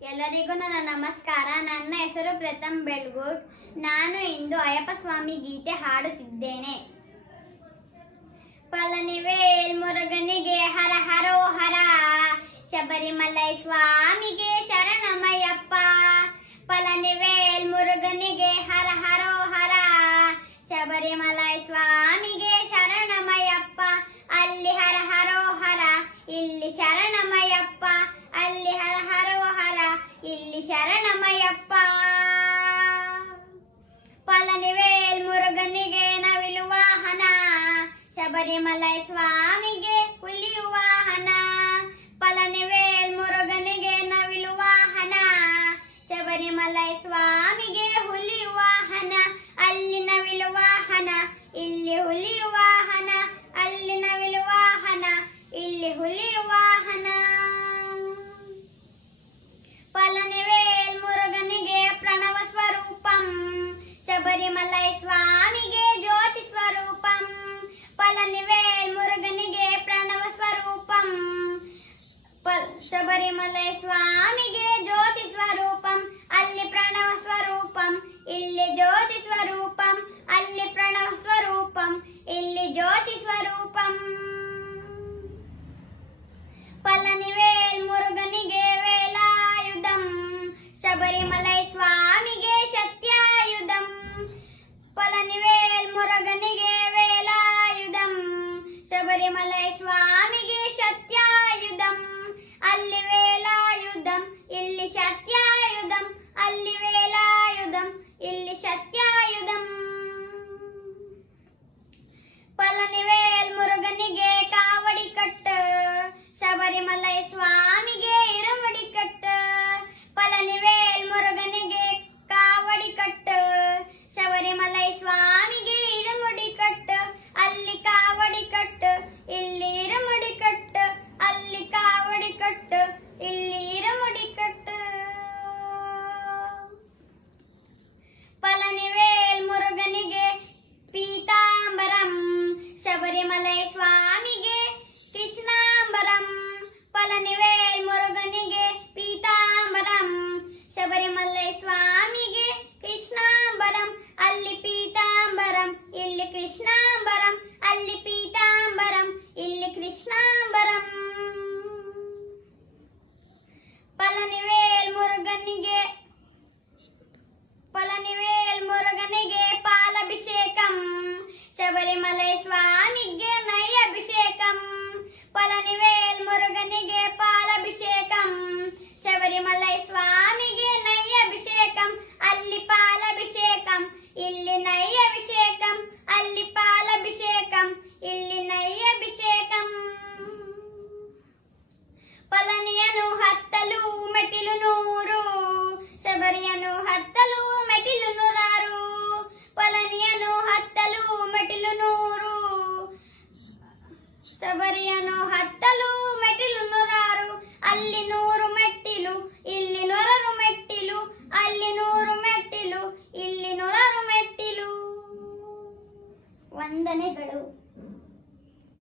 ಎಲ್ಲರಿಗೂ ನನ್ನ ನಮಸ್ಕಾರ. ನನ್ನ ಹೆಸರು ಪ್ರಥಮ್ ಬೆಳ್ಗೂಡ್. ನಾನು ಇಂದು ಅಯ್ಯಪ್ಪ ಸ್ವಾಮಿ ಗೀತೆ ಹಾಡುತ್ತಿದ್ದೇನೆ. ಪಳನಿವೇಲ್ ಮುರುಗನಿಗೆ ಹರ ಹರೋ ಹರ, ಶಬರಿಮಲೈ ಸ್ವಾಮಿಗೆ ಶರಣಮಯ್ಯಪ್ಪ. ಪಳನಿವೇಲ್ ಮುರುಗನಿಗೆ ಹರ ಹರೋ ಹರ, ಶಬರಿಮಲೈ ಸ್ವಾಮಿಗೆ ಶರಣಮಯ್ಯಪ್ಪ. ಅಲ್ಲಿ ಹರ ಹರೋ ಹರ, ಇಲ್ಲಿ ಶರಣಮಯ್ಯಪ್ಪ. ಅಲ್ಲಿ ಹರ ಹರೋ ಹರ, ಇಲ್ಲಿ ಶರಣಮಯ್ಯಪ್ಪ. ಪಳನಿವೇಲ್ ಮುರುಗನಿಗೆ ನವಿಲು ವಾಹನ, ಶಬರಿಮಲೈ ಸ್ವಾಮಿಗೆ ಹುಲಿಯು ವಾಹನ. ಪಳನಿವೇಲ್ ಮುರುಗನಿಗೆ ನವಿಲು ವಾಹನ, ಶಬರಿಮಲೈ ಸ್ವಾಮಿಗೆ ಹುಲಿಯು ವಾಹನ. ಅಲ್ಲಿ ನವಿಲು ವಾಹನ, ಇಲ್ಲಿ ಹುಲಿಯು ವಾಹನ. ಅಲ್ಲಿ ನವಿಲು ವಾಹನ, ಇಲ್ಲಿ ಹುಲಿಯು ವಾಹನ. ಪಳನಿವೇಲ್ ಮುರುಗನಿಗೆ ಪ್ರಣವ ಸ್ವರೂಪಂ, ಶಬರಿಮಲೈ ಸ್ವಾಮಿಗೆ ಜ್ಯೋತಿ ಸ್ವರೂಪಂ. ಪಳನಿವೇಲ್ ಮುರುಗನಿಗೆ ಪ್ರಣವ ಸ್ವರೂಪಂ, ಶಬರಿಮಲೈ ಸ್ವಾಮಿಗೆ ಜ್ಯೋತಿ ಸ್ವರೂಪಂ. ಅಲ್ಲಿ ಪ್ರಣವ ಸ್ವರೂಪಂ, ಇಲ್ಲಿ ಜ್ಯೋತಿ ಸ್ವರೂಪಂ. ಅಲ್ಲಿ ಪ್ರಣವ ಸ್ವರೂಪಂ, ಇಲ್ಲಿ ಜ್ಯೋತಿ ಸ್ವರೂಪಂ. ಪಳನಿವೇಲ್ ಮುರುಗನಿಗೆ ವೇಲಾಯುಧಂ, ಶಬರಿಮಲೈ ಸ್ವಾಮಿಗೆ ಶಕ್ತ್ಯಾಯುಧಂ. ಪಳನಿವೇಲ್ ಮುರುಗನಿಗೆ ವೇಲಾಯುಧಂ, ಶಬರಿಮಲೈ ಸ್ವಾಮಿಗೆ ಶಕ್ತ್ಯಾಯುಧಂ. ಅಲ್ಲಿ ವೇಲಾಯುಧಂ, ಇಲ್ಲಿ ಶಕ್ತ್ಯಾಯುಧಂ. ಅಲ್ಲಿ ವೇಲಾಯುಧಂ, ಇಲ್ಲಿ ಶಕ್ತ್ಯಾಯುಧಂ. ಪಳನಿವೇಲ್ ಮುರುಗನಿಗೆ ಕಾವಡಿ ಕಟ್ಟು, ಶಬರಿಮಲೈ ಸ್ವಾಮಿಗೆ ಇರುಮುಡಿ ಕಟ್ಟು. ಪಳನಿವೇಲ್ ಮುರುಗನಿಗೆ ಕಾವಡಿ ಕಟ್ಟು, ಶಬರಿಮಲೈ ಸ್ವಾಮಿಗೆ ಇರುಮುಡಿ ಕಟ್ಟು. ಅಲ್ಲಿ ಕಾವಡಿ ಕಟ್ಟು, ಇಲ್ಲಿ ಇರುಮುಡಿ ಕಟ್ಟು. ಅಲ್ಲಿ ಕಾವಡಿ ಕಟ್ಟು, ಇಲ್ಲಿ ಇರುಮುಡಿ ಕಟ್ಟು. ಪಳನಿವೇಲ್ ಮುರುಗನಿಗೆ ಪೀತಾಂಬರಂ, ಶಬರಿಮಲೈ ಸ್ವಾಮಿಗೆ ಕೃಷ್ಣಾಂಬರಂ. ಪಳನಿವೇಲ್ ಮುರುಗನಿಗೆ ಪೀತಾಂಬರಂ, ಶಬರಿಮಲೈ ಸ್ವಾಮಿಗೆ ಕೃಷ್ಣಾಂಬರಂ. ಅಲ್ಲಿ ಪೀತಾಂಬರಂ, ಇಲ್ಲಿ ಕೃಷ್ಣಾಂಬರಂ. ಅಲ್ಲಿ ಪೀತಾಂಬರಂ, ಇಲ್ಲಿ ಕೃಷ್ಣಾಂಬರಂ. ಪಳನಿವೇಲ್ ಮುರುಗನಿಗೆ ಪಾಲಭಿಷೇಕಂ, ಶಬರಿಮಲೈ ಸ್ವಾಮಿಗೆ ನೈವೇದ್ಯಾಭಿಷೇಕಂ. ಪಳನಿವೇಲ್ ಮುರುಗನಿಗೆ ಪಾಲಭಿಷೇಕಂ, ಶಬರಿಮಲೈ ಸ್ವಾಮಿಗೆ ನೈವೇದ್ಯಾಭಿಷೇಕಂ. ಅಲ್ಲಿ ಪಾಲಭಿಷೇಕಂ, ಇಲ್ಲಿ ನೈವೇದ್ಯಾಭಿಷೇಕಂ. ಅಲ್ಲಿ ಪಾಲಭಿಷೇಕಂ, ಇಲ್ಲಿ ನೈವೇದ್ಯಾಭಿಷೇಕಂ. ಪಳನಿಯನ್ನು ಹತ್ತಲು ಮೆಟ್ಟಿಲು 100, ಶಬರಿಯ